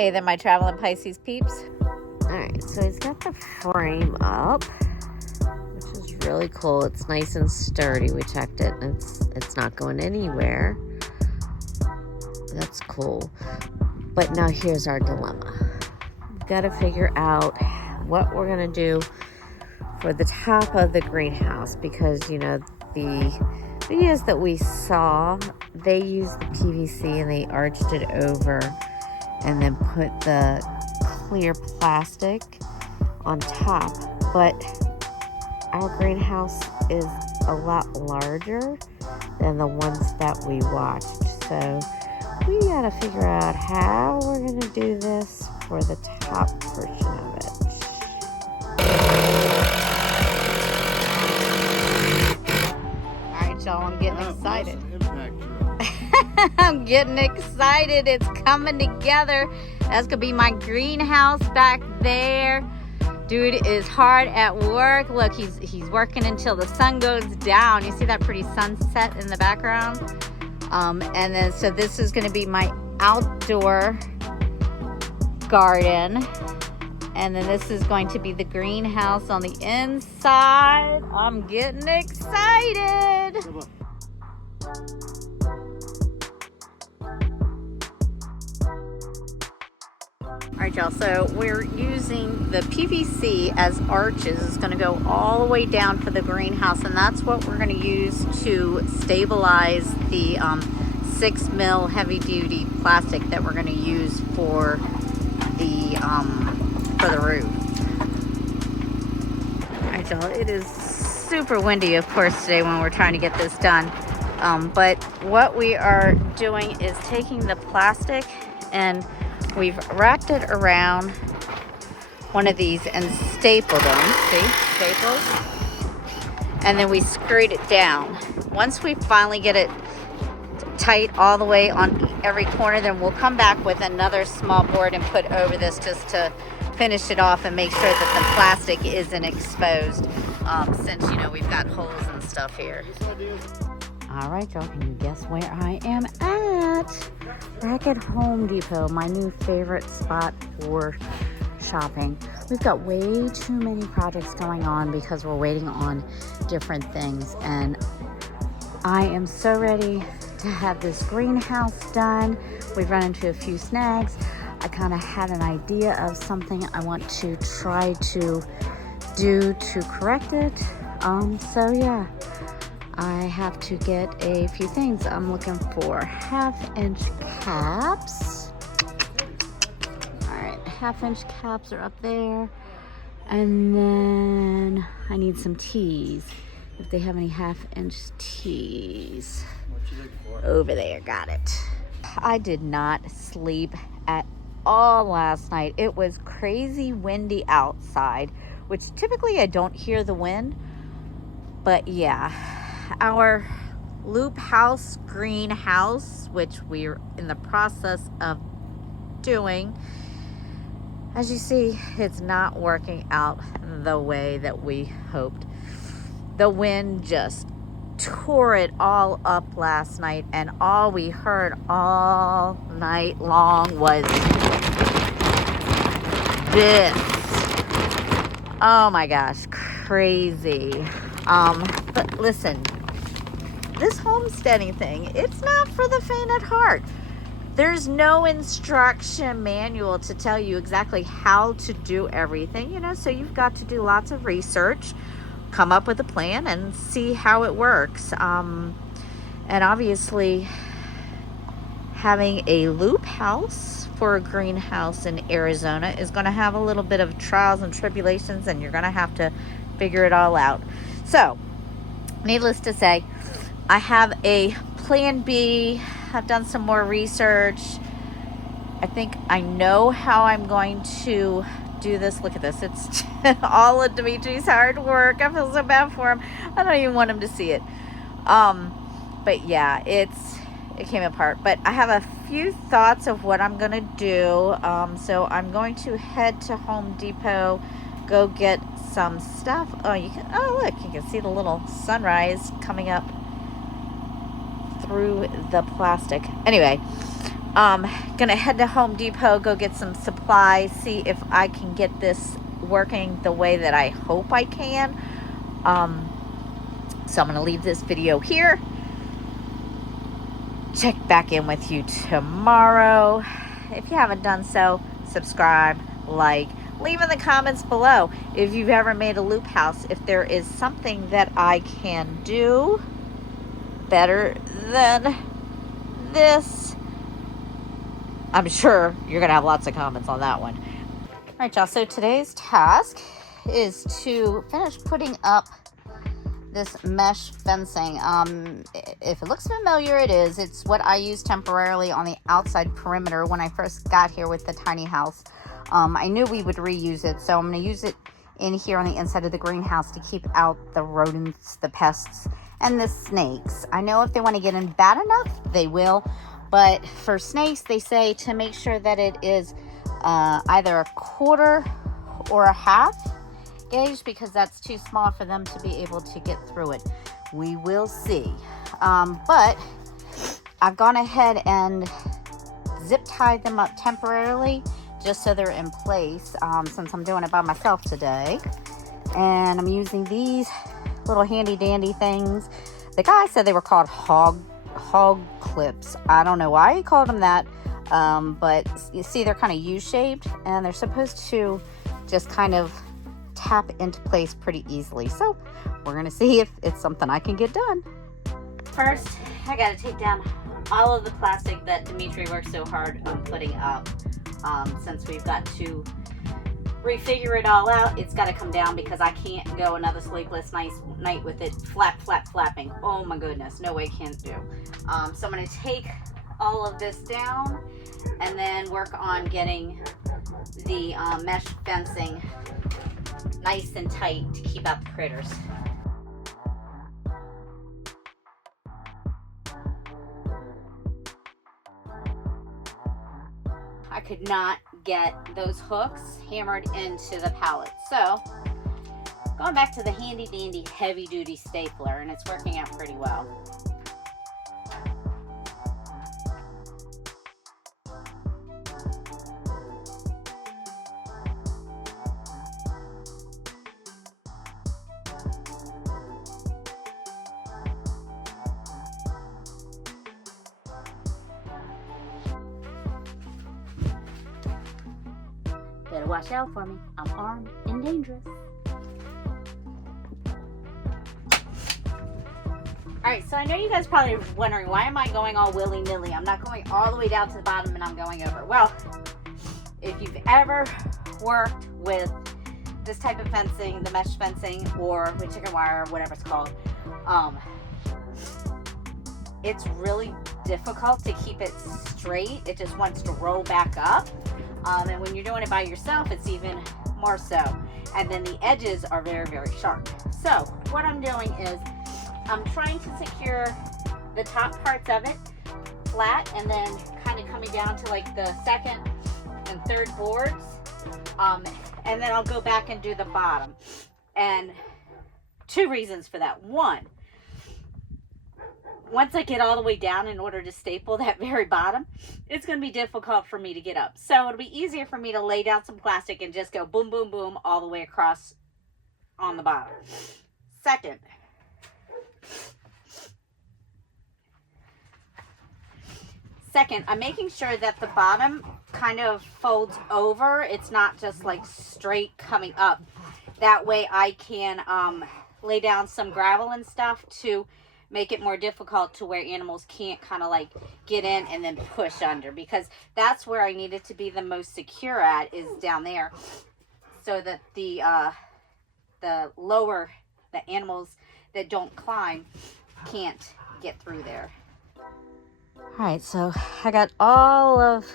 Hey there, my traveling Pisces peeps. Alright, so he's got the frame up, which is really cool. It's nice and sturdy. We checked it. It's not going anywhere. That's cool. But now here's our dilemma. We've got to figure out what we're going to do for the top of the greenhouse, because, you know, the videos that we saw, they used the PVC and they arched it over and then put the clear plastic on top. But our greenhouse is a lot larger than the ones that we watched. So we gotta figure out how we're gonna do this for the top portion of it. Alright, y'all, I'm getting excited. I'm getting excited. It's coming together. That's gonna be my greenhouse back there. Dude is hard at work. Look, he's working until the sun goes down. You see that pretty sunset in the background? And then so this is gonna be my outdoor garden. And then this is going to be the greenhouse on the inside. I'm getting excited. Alright, y'all, so we're using the PVC as arches. It's going to go all the way down for the greenhouse, and that's what we're going to use to stabilize the 6mm heavy-duty plastic that we're going to use for the roof. Alright, y'all, it is super windy, of course, today when we're trying to get this done. But what we are doing is taking the plastic and we've wrapped it around one of these and stapled them. See? Staples. And then we screwed it down. Once we finally get it tight all the way on every corner, then we'll come back with another small board and put over this just to finish it off and make sure that the plastic isn't exposed, since, you know, we've got holes and stuff here. All right, y'all, can you guess where I am at? Back at Home Depot, my new favorite spot for shopping. We've got way too many projects going on because we're waiting on different things, and I am so ready to have this greenhouse done. We've run into a few snags. I kind of had an idea of something I want to try to do to correct it. So yeah. I have to get a few things. I'm looking for 1/2-inch caps. All right, 1/2-inch caps are up there. And then I need some tees. If they have any 1/2-inch tees. Over there, got it. I did not sleep at all last night. It was crazy windy outside, which typically I don't hear the wind. But yeah. Our Loophouse greenhouse, which we're in the process of doing, as you see, it's not working out the way that we hoped. The wind just tore it all up last night, and all we heard all night long was this. Oh my gosh, crazy. But listen, this homesteading thing, it's not for the faint at heart. There's no instruction manual to tell you exactly how to do everything, you know, so you've got to do lots of research, come up with a plan, and see how it works. And obviously, having a loop house for a greenhouse in Arizona is going to have a little bit of trials and tribulations, and you're going to have to figure it all out. So, needless to say, I have a plan B. I've done some more research. I think I know how I'm going to do this. Look at this. It's all of Dimitri's hard work. I feel so bad for him. I don't even want him to see it. But yeah, it came apart. But I have a few thoughts of what I'm going to do. So I'm going to head to Home Depot, go get some stuff. Oh, look, you can see the little sunrise coming up through the plastic. Anyway, Gonna head to Home Depot, go get some supplies, see if I can get this working the way that I hope I can. So I'm gonna leave this video here. Check back in with you tomorrow. If you haven't done so, subscribe, like, leave in the comments below if you've ever made a loop house, if there is something that I can do better than this. I'm sure you're gonna have lots of comments on that one. All right, y'all, so today's task is to finish putting up this mesh fencing. If it looks familiar, it is. It's what I used temporarily on the outside perimeter when I first got here with the tiny house. I knew we would reuse it, so I'm going to use it in here on the inside of the greenhouse to keep out the rodents, the pests, and the snakes. I know if they want to get in bad enough, they will, but for snakes, they say to make sure that it is either a quarter or a half gauge, because that's too small for them to be able to get through it. We will see. But I've gone ahead and zip tied them up temporarily just so they're in place, since I'm doing it by myself today. And I'm using these little handy dandy things. The guy said they were called hog clips. I don't know why he called them that, but you see they're kind of U-shaped, and they're supposed to just kind of tap into place pretty easily. So we're gonna see if it's something I can get done. First, I gotta take down all of the plastic that Dimitri worked so hard on putting up. Since we've got to refigure it all out, it's got to come down because I can't go another sleepless night with it flapping. Oh my goodness, no way, can't do. So I'm going to take all of this down and then work on getting the mesh fencing nice and tight to keep out the critters. I could not get those hooks hammered into the pallet, so going back to the handy dandy heavy duty stapler, and it's working out pretty well. Better watch out for me. I'm armed and dangerous. Alright, so I know you guys probably are wondering, why am I going all willy-nilly? I'm not going all the way down to the bottom and I'm going over. Well, if you've ever worked with this type of fencing, the mesh fencing, or with chicken wire, or whatever it's called, it's really difficult to keep it straight. It just wants to roll back up. And when you're doing it by yourself, it's even more so. And then the edges are very, very sharp. So what I'm doing is I'm trying to secure the top parts of it flat, and then kind of coming down to like the second and third boards. And then I'll go back and do the bottom. And two reasons for that. One, once I get all the way down, in order to staple that very bottom, it's going to be difficult for me to get up. So it'll be easier for me to lay down some plastic and just go boom, boom, boom all the way across on the bottom. Second, I'm making sure that the bottom kind of folds over. It's not just like straight coming up. That way I can lay down some gravel and stuff to make it more difficult to where animals can't kind of like get in and then push under, because that's where I need it to be the most secure at, is down there, so that the animals that don't climb can't get through there. All right, so I got all of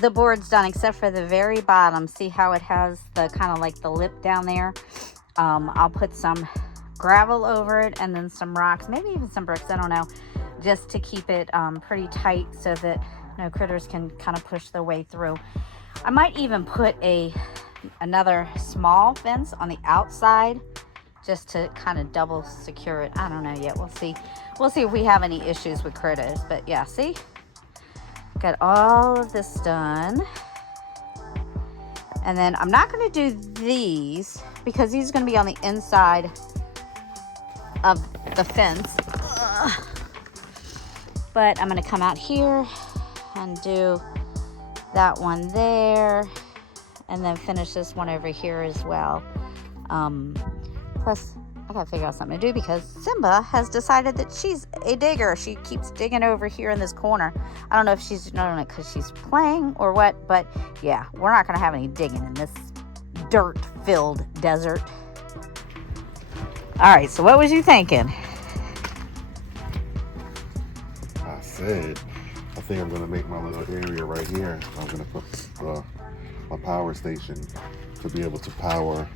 the boards done except for the very bottom. See how it has the kind of like the lip down there? I'll put some gravel over it and then some rocks, maybe even some bricks, I don't know, just to keep it pretty tight so that no critters can kind of push their way through. I might even put another small fence on the outside just to kind of double secure it. I don't know yet. We'll see. We'll see if we have any issues with critters. But yeah, see? Got all of this done. And then I'm not going to do these because these are going to be on the inside of the fence. Ugh. But I'm going to come out here and do that one there. And then finish this one over here as well. Plus, I gotta figure out something to do because Simba has decided that she's a digger. She keeps digging over here in this corner. I don't know if she's doing it because she's playing or what, but yeah, we're not gonna have any digging in this dirt-filled desert. All right, so what was you thinking? I think I'm gonna make my little area right here. I'm gonna put my power station to be able to power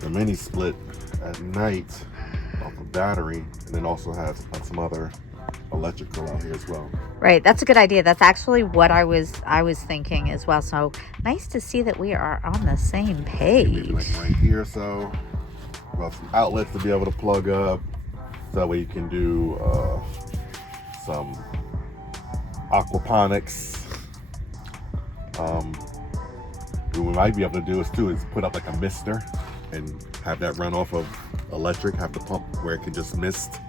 the mini split at night off a battery, and then also have some other electrical out here as well. Right, that's a good idea. That's actually what I was thinking as well. So nice to see that we are on the same page. Maybe like right here, so well, some outlets to be able to plug up, so that way you can do some aquaponics. What we might be able to do is put up like a mister and have that run off of electric, have the pump where it can just mist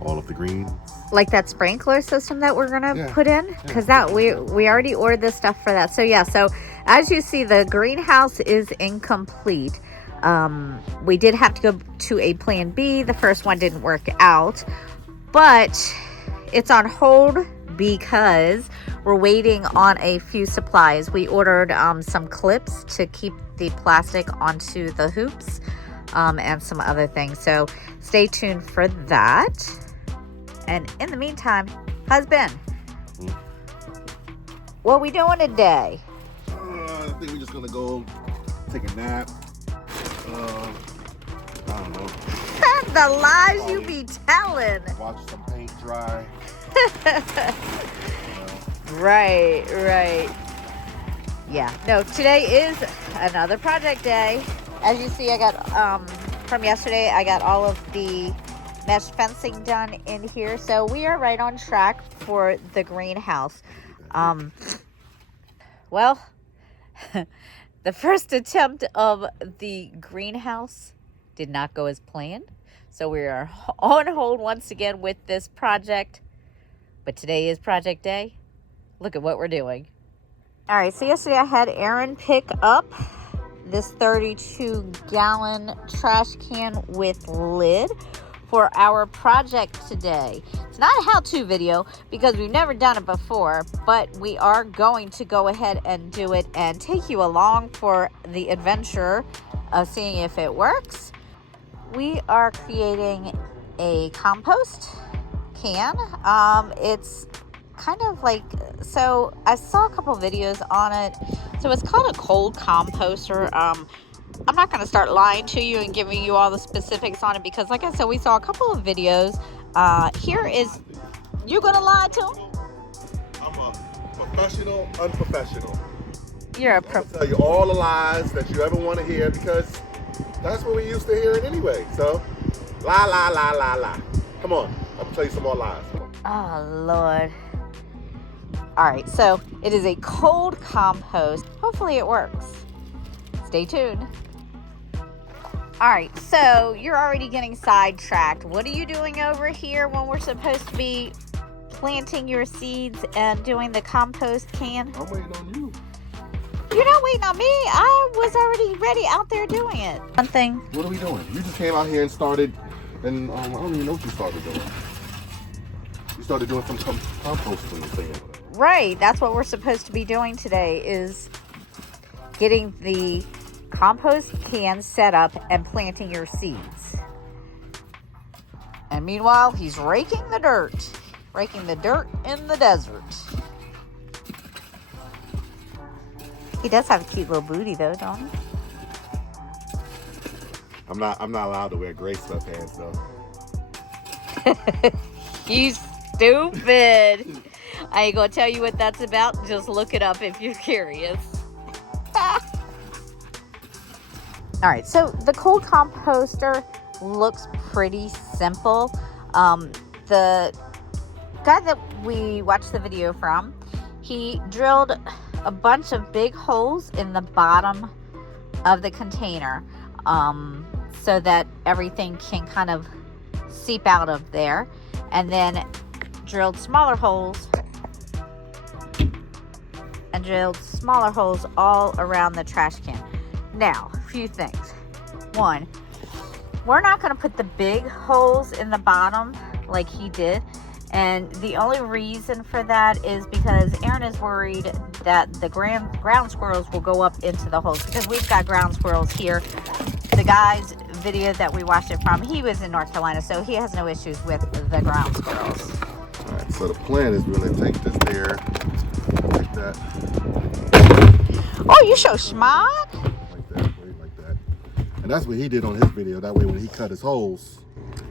all of the greens. Like that sprinkler system that we're gonna put in, because that we already ordered this stuff for that. So yeah, so as you see, the greenhouse is incomplete. We did have to go to a plan B. The first one didn't work out, but it's on hold because we're waiting on a few supplies. We ordered some clips to keep the plastic onto the hoops and some other things. So stay tuned for that. And in the meantime, husband, what we doing today? I think we're just gonna go take a nap. I don't know. The lies you be telling. Watch some paint dry. Right. Yeah. No, today is another project day. As you see, I got from yesterday, I got all of the mesh fencing done in here. So we are right on track for the greenhouse. Well, the first attempt of the greenhouse did not go as planned. So we are on hold once again with this project. But today is project day. Look at what we're doing. All right, so yesterday I had Aaron pick up this 32-gallon trash can with lid for our project today. It's not a how-to video because we've never done it before, but we are going to go ahead and do it and take you along for the adventure of seeing if it works. We are creating a compost can. It's kind of like, so I saw a couple videos on it. So it's called a cold composter. I'm not going to start lying to you and giving you all the specifics on it because, like I said, we saw a couple of videos. Here is, you going to lie to them? I'm a professional, unprofessional. You're a I'm gonna tell you all the lies that you ever want to hear because that's what we used to hear it anyway. So, lie. Come on, I'm gonna tell you some more lies. Oh, Lord. All right, so it is a cold compost. Hopefully it works. Stay tuned. All right, so you're already getting sidetracked. What are you doing over here when we're supposed to be planting your seeds and doing the compost can? I'm waiting on you. You're not waiting on me. I was already ready out there doing it. One thing. What are we doing? You just came out here and started, and I don't even know what you started doing. You started doing some composting thing. Right, that's what we're supposed to be doing today is getting the compost can set up and planting your seeds. And meanwhile, he's raking the dirt in the desert. He does have a cute little booty though, don't he? I'm not allowed to wear gray sweatpants though. You stupid. I ain't gonna tell you what that's about. Just look it up if you're curious. All right, so the cold composter looks pretty simple. The guy that we watched the video from, he drilled a bunch of big holes in the bottom of the container so that everything can kind of seep out of there, and then drilled smaller holes all around the trash can. Now, a few things. One, we're not going to put the big holes in the bottom like he did. And the only reason for that is because Aaron is worried that the ground squirrels will go up into the holes, because we've got ground squirrels here. The guy's video that we watched it from, he was in North Carolina, so he has no issues with the ground squirrels. All right, so the plan is we're going to take this there, like that. Oh, you so smart. Like that, way like that. And that's what he did on his video. That way when he cut his holes,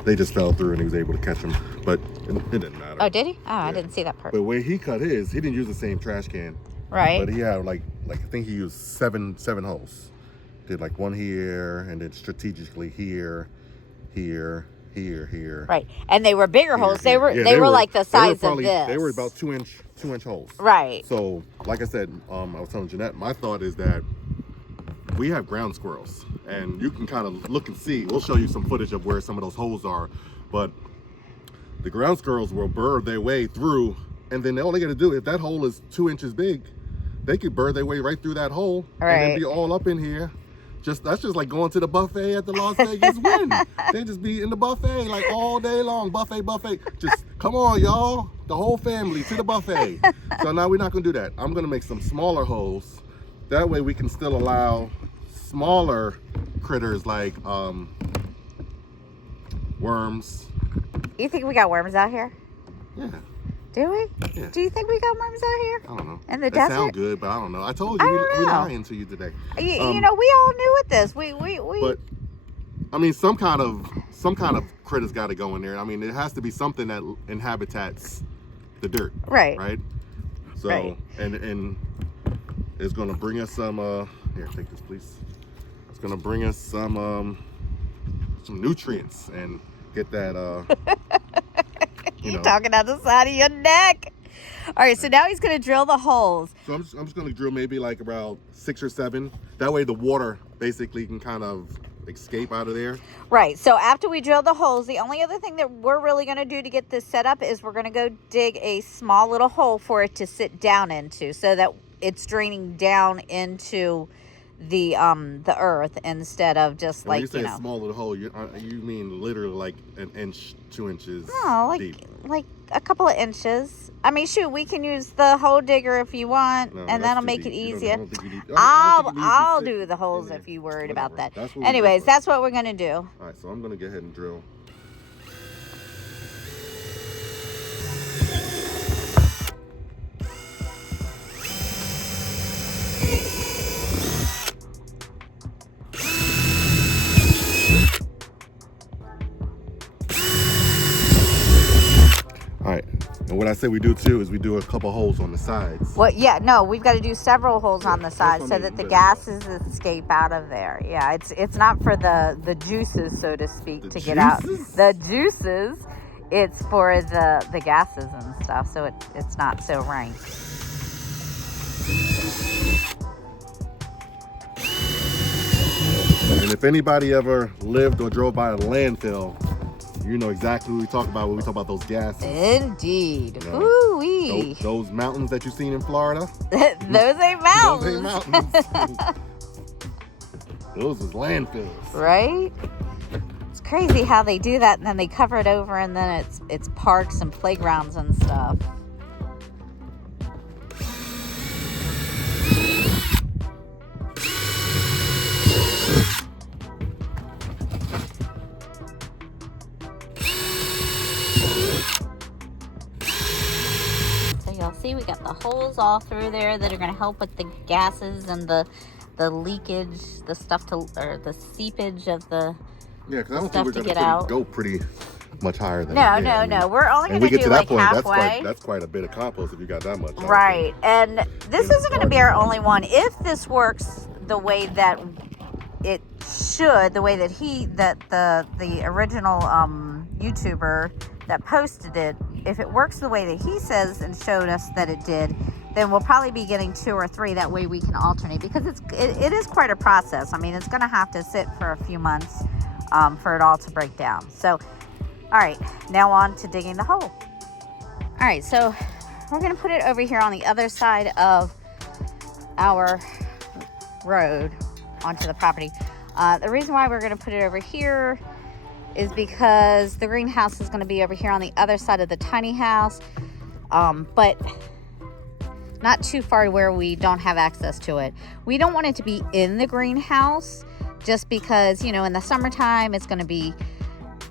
they just fell through and he was able to catch them. But it didn't matter. Oh, did he? Oh, yeah. I didn't see that part. But when he cut his, he didn't use the same trash can. Right. But he had like I think he used seven holes. Did like one here, and then strategically here. Right. And they were bigger holes. They were Yeah, they were like the size of this. They were about 2 inch holes. Right. So, like I said, I was telling Jeanette, my thought is that we have ground squirrels, and you can kind of look and see. We'll show you some footage of where some of those holes are, but the ground squirrels will burrow their way through, and then all they got to do, if that hole is 2 inches big, they could burrow their way right through that hole, right, and then be all up in here. That's just like going to the buffet at the Las Vegas Wynn. They just be in the buffet like all day long. Buffet. Just come on, y'all. The whole family to the buffet. So now we're not gonna do that. I'm gonna make some smaller holes. That way we can still allow smaller critters like worms. You think we got worms out here? Yeah. Do we? Yeah. Do you think we got worms out here? I don't know. In the They desert? sound good, but I don't know. I told you we're lying to you today. You know, we all knew with this. We. But I mean, some kind of critter's got to go in there. I mean, it has to be something that inhabits the dirt. Right. Right. So right. and it's gonna bring us some. Here, take this, please. It's gonna bring us some nutrients and get that. You're talking out the side of your neck. All right, so now he's going to drill the holes. So I'm just going to drill maybe like about 6 or 7. That way the water basically can kind of escape out of there. Right, so after we drill the holes, the only other thing that we're really going to do to get this set up is we're going to go dig a small little hole for it to sit down into, so that it's draining down into the earth instead of just when like, you say a small little hole, you mean literally like an inch, 2 inches deep. Like a couple of inches. I mean, shoot, we can use the hole digger if you want, and that'll make it easier. I'll do the holes if you're worried about that. Anyways, that's what we're gonna do. All right, so I'm gonna go ahead and drill. All right, and what I say we do too is we do a couple holes on the sides. Well, yeah, no, we've got to do several holes on the side so that the gases escape out of there. Yeah, it's not for the juices, so to speak, to get out. The juices, it's for the gases and stuff, so it's not so rank. And if anybody ever lived or drove by a landfill, you know exactly what we talk about when we talk about those gases. Indeed. You know, Ooh-wee. those mountains that you've seen in Florida. Those ain't mountains. Those ain't mountains. Those is landfills. Right? It's crazy how they do that, and then they cover it over, and then it's parks and playgrounds and stuff. Y'all see we got the holes all through there that are going to help with the gases and the leakage, the seepage of the Yeah, because I don't stuff think to we're get going out. to go pretty much higher than No. We're only going to do like halfway. That's quite a bit of compost if you got that much. Right. And this isn't going to be our only one. If this works the way that it should, the way that the original YouTuber that posted it, if it works the way that he says and showed us that it did, then we'll probably be getting 2 or 3. That way we can alternate, because it is quite a process. I mean, it's going to have to sit for a few months for it all to break down. So, all right, now on to digging the hole. All right, so we're going to put it over here on the other side of our road onto the property. The reason why we're going to put it over here is because the greenhouse is going to be over here on the other side of the tiny house, but not too far to where we don't have access to it. We don't want it to be in the greenhouse just because, you know, in the summertime it's going to be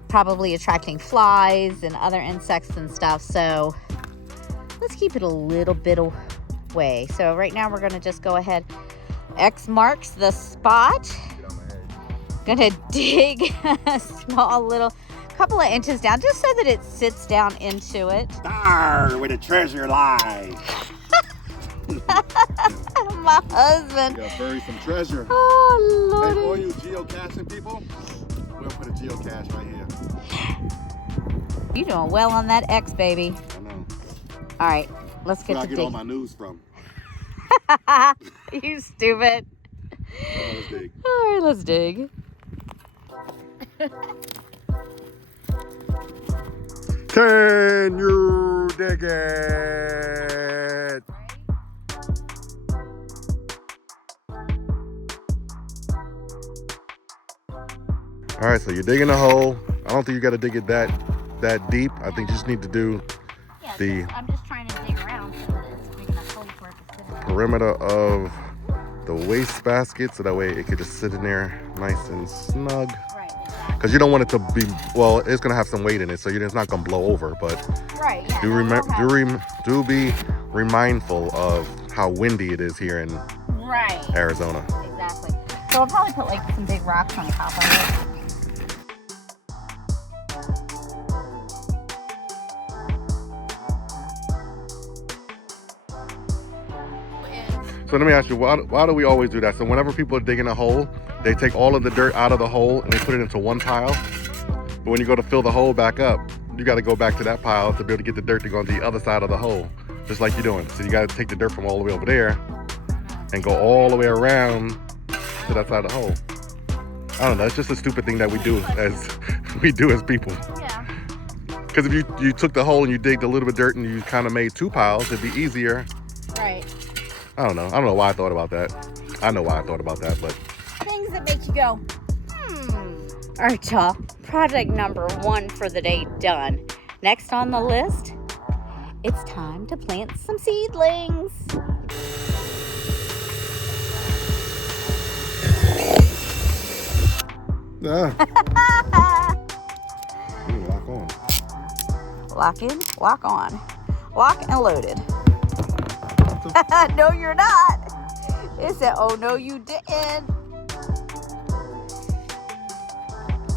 probably attracting flies and other insects and stuff. So let's keep it a little bit away. So right now we're going to just go ahead. X marks the spot. Gonna dig a small little couple of inches down just so that it sits down into it. Dar, where the treasure lies. My husband. You gotta bury some treasure. Oh, Lord. Hey, for you geocaching people, we'll put a geocache right here. You doing well on that X, baby. I know. All right, let's get Where I to get dig. all my news from. You stupid. Let's dig. All right, let's dig. Can you dig it? All right, so you're digging a hole. I don't think you got to dig it that deep. I think you just need to do the I'm just trying to dig around so that it's big enough hole for it to sit in. perimeter of the waste basket, so that way it could just sit in there nice and snug. Right. Because you don't want it to be, well, it's going to have some weight in it, so it's not going to blow over. But Right. Yeah. do be mindful of how windy it is here in Right. Arizona. Exactly. So I'll probably put like some big rocks on top of it. So let me ask you, why do we always do that? So whenever people are digging a hole, they take all of the dirt out of the hole and they put it into one pile. But when you go to fill the hole back up, you got to go back to that pile to be able to get the dirt to go on the other side of the hole, just like you're doing. So you got to take the dirt from all the way over there and go all the way around to that side of the hole. I don't know. It's just a stupid thing that we do as people. Yeah. Because if you took the hole and you digged a little bit of dirt and you kind of made 2 piles, it'd be easier. Right. I don't know why I thought about that. I know why I thought about that, but Things that make you go, All right, y'all. Project number 1 for the day done. Next on the list, it's time to plant some seedlings. lock on. Lock in, lock on. Lock and loaded. No, you're not. It said, oh, no, you didn't.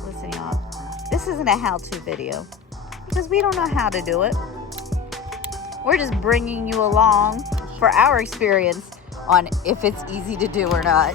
Listen, y'all. This isn't a how-to video because we don't know how to do it. We're just bringing you along for our experience on if it's easy to do or not.